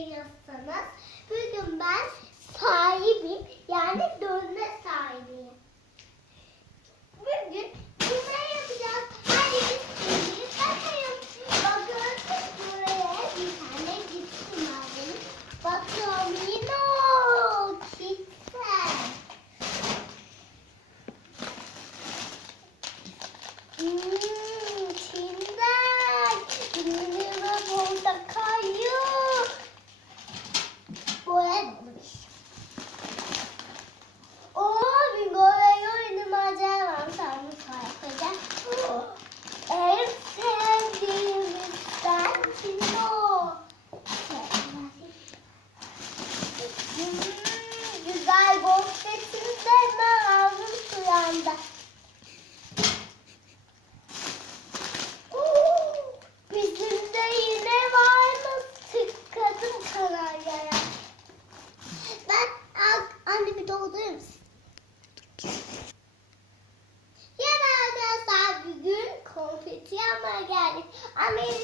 yazsanız. Bugün ben anda. Bizim yine var mı tıkladım kanaryaya. Ben anne bir doldurur musun? Yine arkadaşlar bugün konfeti yapmaya geldik. Ama